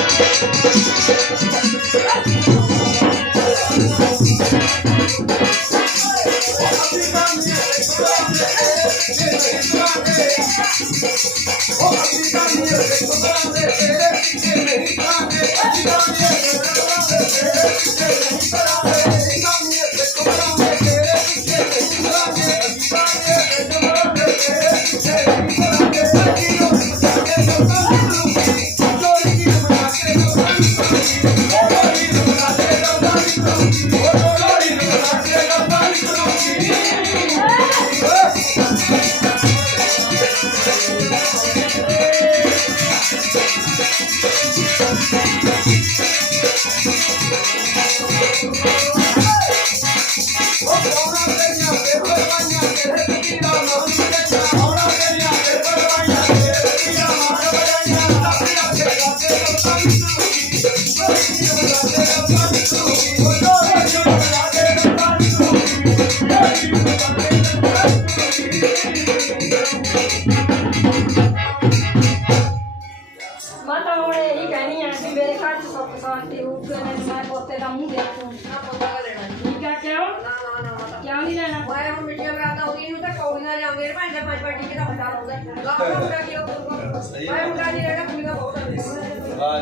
Thank you. Thank you.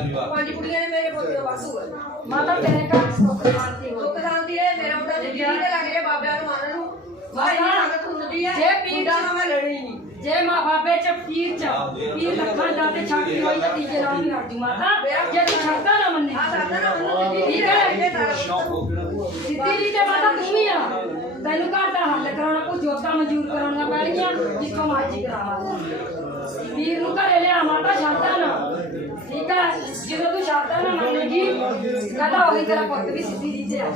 ਮੈਂ ਪੰਜ ਕੁੜੀਆਂ ਨੇ ਮੇਰੇ ਪੁੱਤ ਦਾ ਵਾਸੂ ਹੈ। ਮਾਤਾ ਤੇਰੇ ਘਰ ਸੁੱਖ ਸ਼ਾਂਤੀ ਹੋਊ ਸੁੱਖ ਸ਼ਾਂਤੀ ਹੈ ਮੇਰਾ ਮੁੰਡਾ ਜਿੱਦੀ ਲੱਗ ਰਿਹਾ ਬਾਬਿਆਂ ਨੂੰ ਆਨਣ ਨੂੰ। ਵਾਹ ਇਹਨਾਂ ਹੱਥ ਹੁੰਦੀ ਹੈ। ਜੇ ਮਾਂ ਬਾਬੇ ਚ ਪੀਰ ਚ ਪੀਰ ਲੱਖਾਂ ਦਾ ਤੇ ਛਾਤੀ ਹੋਈ ਤਾਂ ਤੀਜੇ ਨਾਲ ਨਹੀਂ ਹਟਦੀ ਮਾਤਾ। ਜੇ ਤੂੰ ਛੱਡਦਾ ਨਾ ਮੰਨੇ। ਆ ਸਾਡਾ ਨਾ ਜਿੱਦੀ ਠੀਕ ਹੈ ਸਿੱਧੀ ਜੀ ਤੇ ਮਾਤਾ ਤੂੰ ਵੀ ਆ। ਤੈਨੂੰ ਘਰ ਦਾ ਹੱਲ ਕਰਾਉਣਾ ਕੋਈ ਜੋਤਾਂ ਮਨਜ਼ੂਰ ਕਰਾਉਣੀਆਂ ਪੈਣਗੀਆਂ ਜਿੱਥੋਂ ਮਰਜ਼ੀ ਕਰਾਵਾ। ਵੀਰ ਨੂੰ ਘਰੇ ਲਿਆ ਮਾਤਾ ਛੱਡਦਾ ਨਾ। ਠੀਕ ਹੈ ਜਦੋਂ ਤੂੰ ਛੱਡਦਾ ਨਾ ਮੰਨੇਗੀ ਕਹਿੰਦਾ ਉਹੀ ਤੇਰਾ ਪੁੱਤ ਵੀ ਸਿੱਧੀ ਜੀ ਤੇ ਆ।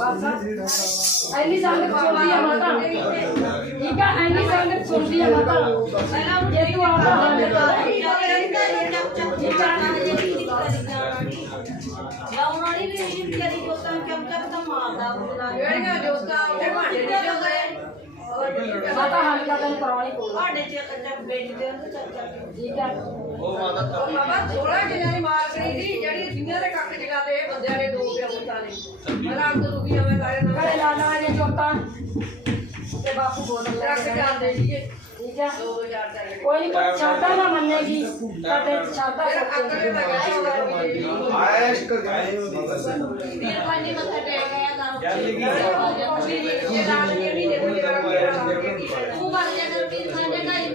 ਬਸ। ऐनी सामने छोड़ दिया माता। इनका ऐनी सामने छोड़ दिया माता। ये तो माता हम लगन करवानी को। आड़े चेक जब बेच दे तो चल चल ठीक है। ओ माता ओ बाबा थोड़ा जिन्हें मार करी थी जड़ी दुनिया दे काके जगह दे बंदे ने दो रुपया बोलता नहीं मेरा तो रुपया मैं तारे ना ਤੇ ਬਾਪੂ ਬੋਲ ਰੱਖ ਕੇ ਆਂਦੇ ਸੀਗੇ ਠੀਕ ਹੈ 2000 ਦਾ ਰੇਟ ਕੋਈ ਨਹੀਂ ਛਾਤਾ ਨਾ ਮੰਨੇਗੀ ਤਾਂ ਤੇ ਛਾਤਾ ਫਿਰ ਅੰਕਲ ਨੇ ਬਗਾਇਆ ਆਇਸ਼ ਕਰ ਗਏ ਵੀਰ ਪਾਣੀ ਮੱਥਾ ਟੇਕ ਗਿਆ ਦਾਰੂ ਇਹ ਰਾਤ ਦੀ ਨਹੀਂ ਦੇਖੋ ਜਿਹੜਾ ਤੂੰ ਮਰ ਜਾ ਕਰ ਵੀਰ ਖਾਂਦੇ ਦਾ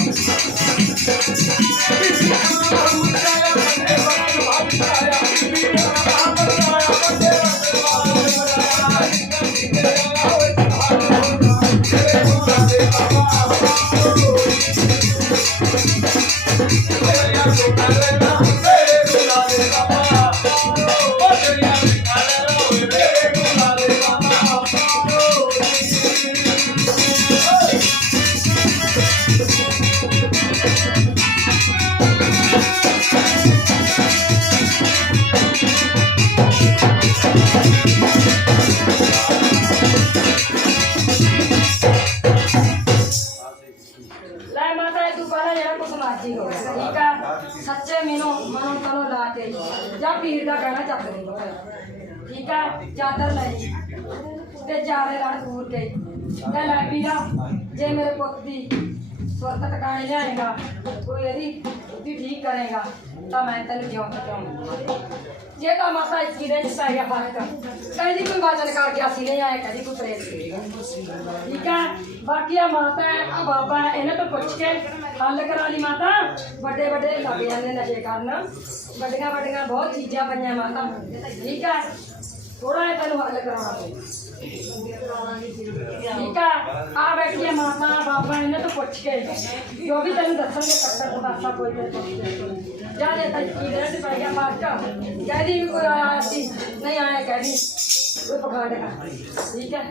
ਕੁਛ ਮਰਜ਼ੀ ਹੋ ਠੀਕ ਆ? ਸੱਚੇ ਮੀਨੋ ਮਨੋਂ ਤਨੋਂ ਲਾ ਕੇ ਜਾਂ ਪੀਰ ਦਾ ਗਾਣਾ ਚੱਕ ਦੇ ਠੀਕ ਆ? ਚਾਦਰ ਲੈ ਜੀ ਤੇ ਚਾਰੇ ਰਣ ਪੂਰ ਕੇ ਤੇ ਲੈ ਪੀਰਾ, ਜੇ ਮੇਰੇ ਪੁੱਤ ਦੀ ਸੁਰਤ ਟਿਕਾਣੇ ਲਿਆਏਗਾ, ਕੋਈ ਇਹਦੀ बुद्धि ठीक करेगा तो मैं तेन क्यों क्यों जे तो माता सीधे जिस पै गया फ़र्क कहीं कोई वाचन कर गया सीधे आए कहीं कोई प्रेस ठीक है? बाकी आ माता है, आ बाबा है, इन्हें तो पुछ के हल करा ली माता। बड़े बड़े लग जाने नशे कर बड़िया बड़िया बहुत चीज़ा पाता ठीक है? थोड़ा है तनु हल करवाना ठीक है आ बैठिए मामा, बाबा, इन्हें तो पुछ के। जो भी तेन दसन के कोई तेरे तो। कह भी कोई आया नहीं आया कह दी कोई पकड़ ठीक है।